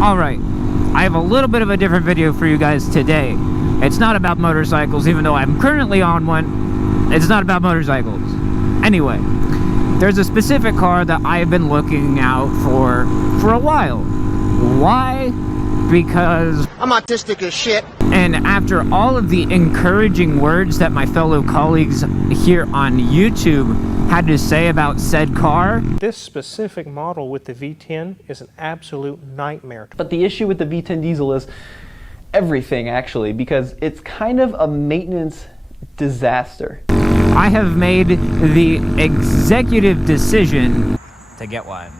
Alright, I have a little bit of a different video for you guys today. It's not about motorcycles, even though I'm currently on one. It's not about motorcycles. Anyway, there's a specific car that I've been looking out for a while. Why? Because I'm autistic as shit. And after all of the encouraging words that my fellow colleagues here on YouTube had to say about said car, this specific model with the V10 is an absolute nightmare. But the issue with the V10 diesel is everything, actually, because it's kind of a maintenance disaster. I have made the executive decision to get one.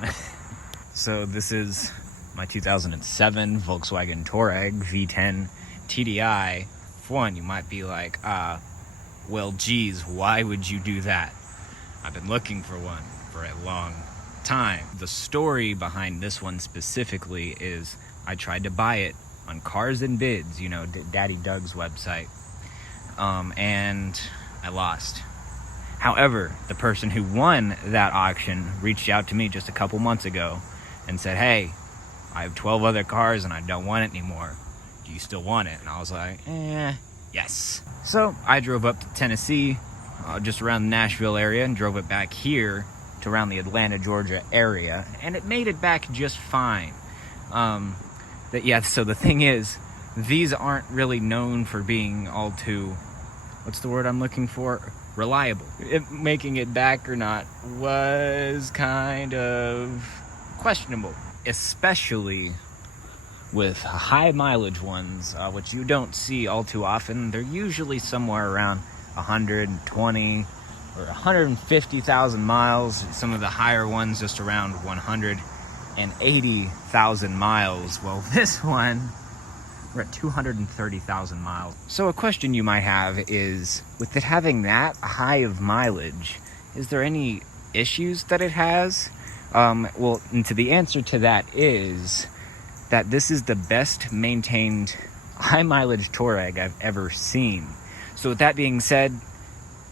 So this is my 2007 Volkswagen Touareg V10 TDI. For one, you might be like, well, geez, why would you do that? I've been looking for one for a long time. The story behind this one specifically is I tried to buy it on Cars and Bids, you know, Daddy Doug's website, and I lost. However, the person who won that auction reached out to me just a couple months ago and said, hey, I have 12 other cars and I don't want it anymore. Do you still want it? And I was like, yes. So I drove up to Tennessee, just around the Nashville area, and drove it back here to around the Atlanta, Georgia area, and it made it back just fine. So the thing is, these aren't really known for being all too, what's the word I'm looking for? Reliable. Making it back or not was kind of questionable, especially with high mileage ones, which you don't see all too often. They're usually somewhere around 120 or 150,000 miles. Some of the higher ones just around 180,000 miles. Well, this one, we're at 230,000 miles. So a question you might have is, with it having that high of mileage, is there any issues that it has? Well, and the answer to that is that this is the best maintained high mileage Touareg I've ever seen. So with that being said,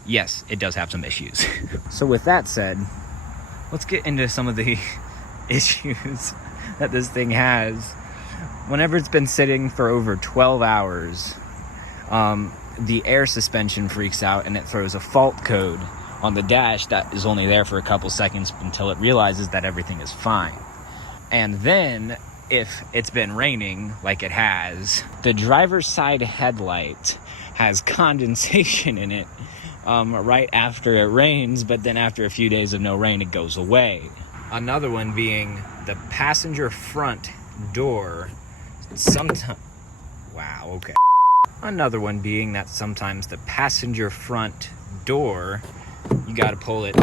yes, it does have some issues. So with that said, let's get into some of the issues that this thing has. Whenever it's been sitting for over 12 hours, the air suspension freaks out and it throws a fault code on the dash that is only there for a couple seconds until it realizes that everything is fine. And then, if it's been raining, like it has, the driver's side headlight has condensation in it right after it rains, but then after a few days of no rain, it goes away. Another one being the passenger front door. Another one being that sometimes the passenger front door, you gotta pull it.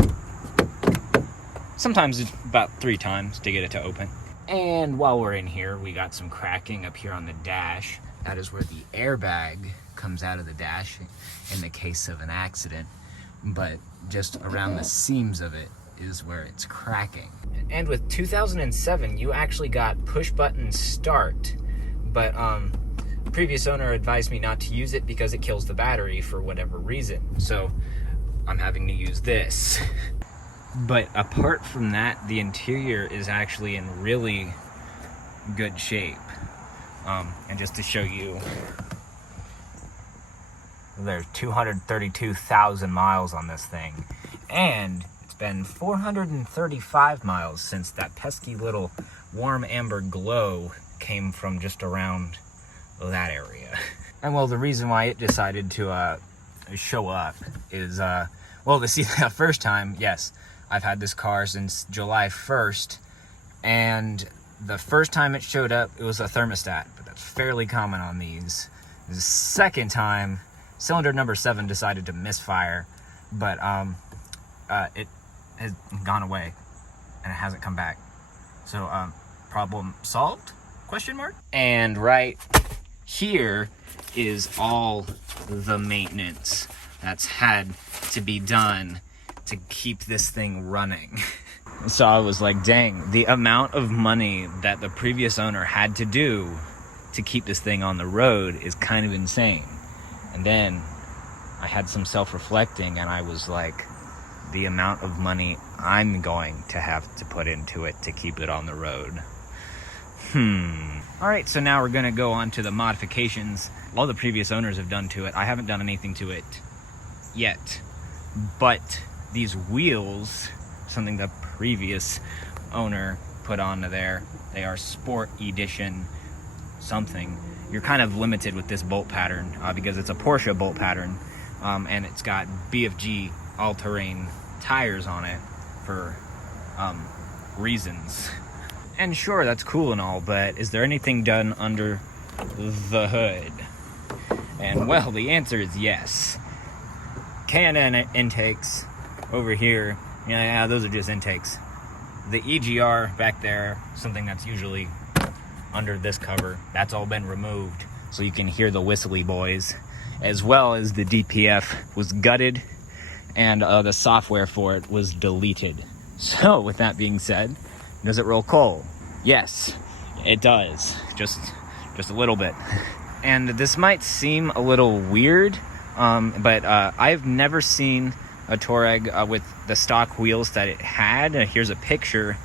Sometimes it's about 3 times to get it to open. And while we're in here, we got some cracking up here on the dash. That is where the airbag comes out of the dash in the case of an accident. But just around the seams of it is where it's cracking. And with 2007, you actually got push button start, but previous owner advised me not to use it because it kills the battery for whatever reason. So I'm having to use this. But apart from that, the interior is actually in really good shape. And just to show you, there's 232,000 miles on this thing. And it's been 435 miles since that pesky little warm amber glow came from just around that area. And well, the reason why it decided to show up is, well, to see that first time, yes, I've had this car since July 1st, and the first time it showed up, it was a thermostat, but that's fairly common on these. The second time, cylinder number 7 decided to misfire, but it has gone away, and it hasn't come back. So, problem solved? Question mark? And right here is all the maintenance that's had to be done to keep this thing running. So I was like, dang, the amount of money that the previous owner had to do to keep this thing on the road is kind of insane. And then I had some self-reflecting, and I was like, the amount of money I'm going to have to put into it to keep it on the road. All right, so now we're gonna go on to the modifications all the previous owners have done to it. I haven't done anything to it yet, but these wheels, something the previous owner put onto there, they are Sport Edition something. You're kind of limited with this bolt pattern because it's a Porsche bolt pattern, and it's got BFG all-terrain tires on it for reasons. And sure, that's cool and all, but is there anything done under the hood? And well, the answer is yes. K&N intakes over here, yeah, those are just intakes. The EGR back there, something that's usually under this cover, that's all been removed, so you can hear the whistly boys, as well as the DPF was gutted, and the software for it was deleted. So, with that being said, does it roll coal? Yes, it does. Just a little bit. And this might seem a little weird, but I've never seen a Touareg with the stock wheels that it had. Here's a picture.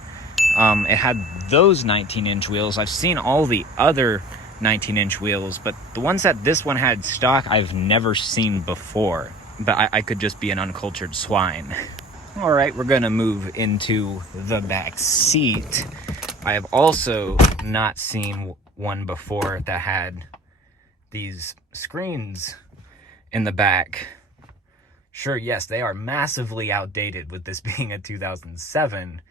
It had those 19-inch wheels. I've seen all the other 19-inch wheels, but the ones that this one had stock, I've never seen before. But I could just be an uncultured swine. All right, we're gonna move into the back seat. I have also not seen one before that had these screens in the back. Sure, yes, they are massively outdated with this being a 2007,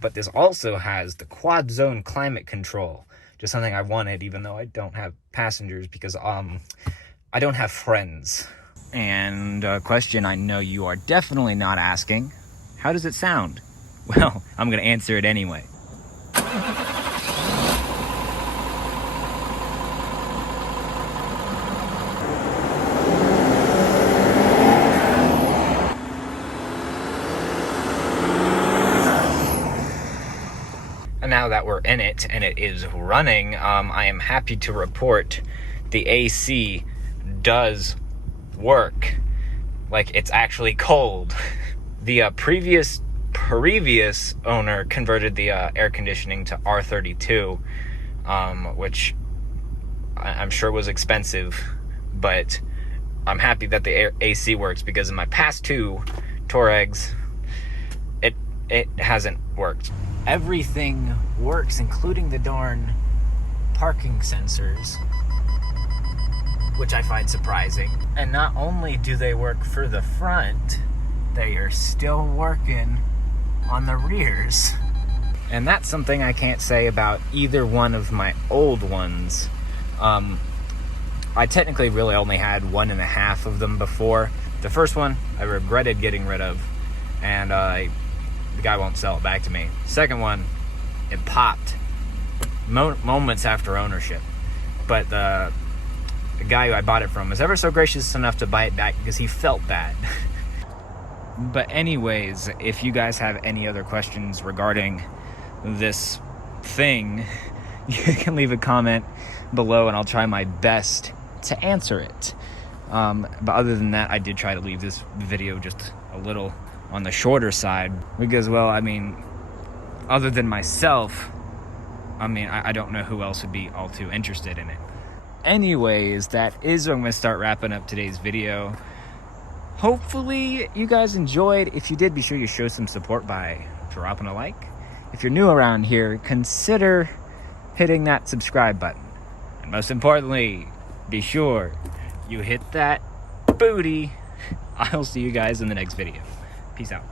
but this also has the quad zone climate control, just something I wanted, even though I don't have passengers because I don't have friends. And a question I know you are definitely not asking, how does it sound? Well, I'm gonna answer it anyway. And now that we're in it and it is running, I am happy to report the AC does work. Like, it's actually cold. The previous owner converted the air conditioning to R32, which I'm sure was expensive, but I'm happy that the AC works, because in my past two Touaregs, it hasn't worked. Everything works, including the darn parking sensors, which I find surprising. And not only do they work for the front, they are still working on the rears. And that's something I can't say about either one of my old ones. I technically really only had 1.5 of them before. The first one I regretted getting rid of, and the guy won't sell it back to me. Second one, it popped moments after ownership, but the guy who I bought it from was ever so gracious enough to buy it back because he felt bad. But anyways, if you guys have any other questions regarding this thing, you can leave a comment below and I'll try my best to answer it. But other than that, I did try to leave this video just a little on the shorter side because, well, I mean, other than myself, I mean, I don't know who else would be all too interested in it. Anyways, that is where I'm going to start wrapping up today's video. Hopefully you guys enjoyed. If you did, be sure you show some support by dropping a like. If you're new around here, consider hitting that subscribe button. And most importantly, be sure you hit that booty. I'll see you guys in the next video. Peace out.